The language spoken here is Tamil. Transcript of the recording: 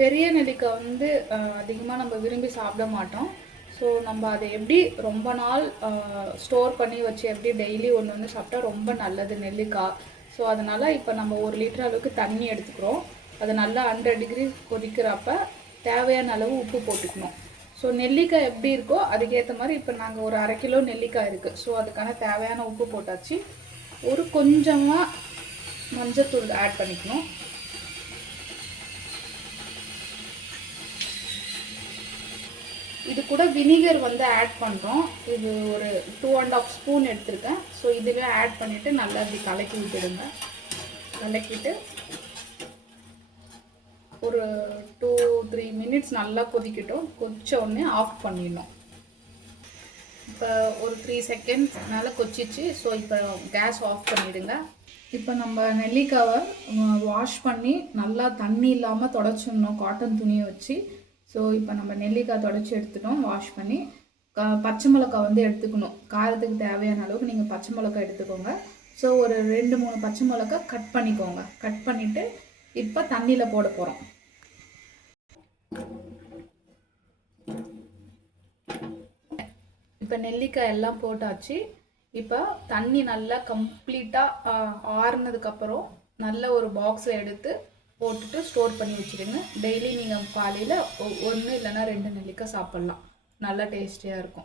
பெரிய நெல்லிக்காய் வந்து அதிகமாக நம்ம விரும்பி சாப்பிட மாட்டோம். ஸோ நம்ம அதை எப்படி ரொம்ப நாள் ஸ்டோர் பண்ணி வச்சு எப்படி டெய்லி ஒன்று ஒன்று சாப்பிட்டா ரொம்ப நல்லது நெல்லிக்காய். ஸோ அதனால் இப்போ நம்ம 1 லிட்டர் அளவுக்கு தண்ணி எடுத்துக்கிறோம். அது நல்லா 100 டிகிரி கொதிக்கிறப்ப தேவையான அளவு உப்பு போட்டுக்கணும். ஸோ நெல்லிக்காய் எப்படி இருக்கோ அதுக்கேற்ற மாதிரி இப்போ நாங்கள் ஒரு 1/2 கிலோ நெல்லிக்காய் இருக்குது. ஸோ அதுக்கான தேவையான உப்பு போட்டாச்சு. ஒரு கொஞ்சமாக மஞ்சத்தூள் ஆட் பண்ணிக்கணும். இது கூட வினிகர் வந்து ஆட் பண்ணுறோம். இது ஒரு 2.5 ஸ்பூன் எடுத்திருக்கேன். ஸோ இதுவே ஆட் பண்ணிவிட்டு நல்லா இப்படி கலக்கி விட்டுடுங்க. கலக்கிட்டு ஒரு 2-3 மினிட்ஸ் நல்லா கொதிக்கட்டும். கொதிச்ச உடனே ஆஃப் பண்ணிடணும். இப்போ ஒரு 3 செகண்ட்ஸ் மேலே கொச்சிச்சு. ஸோ இப்போ கேஸ் ஆஃப் பண்ணிவிடுங்க. இப்போ நம்ம நெல்லிக்காவை வாஷ் பண்ணி நல்லா தண்ணி இல்லாமல் தொடச்சிடணும் காட்டன் துணியை வச்சு. ஸோ இப்போ நம்ம நெல்லிக்காய் தொடச்சி எடுத்துட்டோம் வாஷ் பண்ணி. பச்சை மிளகாய் வந்து எடுத்துக்கணும். காரத்துக்கு தேவையான அளவுக்கு நீங்கள் பச்சை மிளகாய் எடுத்துக்கோங்க. ஸோ ஒரு 2-3 பச்சை மிளகாய் கட் பண்ணிக்கோங்க. கட் பண்ணிவிட்டு இப்போ தண்ணியில் போட போகிறோம். இப்போ நெல்லிக்காய் எல்லாம் போட்டாச்சு. இப்போ தண்ணி நல்லா கம்ப்ளீட்டாக ஆறுனதுக்கப்புறம் நல்ல ஒரு பாக்ஸில் எடுத்து போட்டுட்டு ஸ்டோர் பண்ணி வச்சுடுங்க. டெய்லி நீங்கள் காலையில் 1 இல்லைன்னா 2 நெல்லிக்காய் சாப்பிட்லாம். நல்லா டேஸ்டியாக இருக்கும்.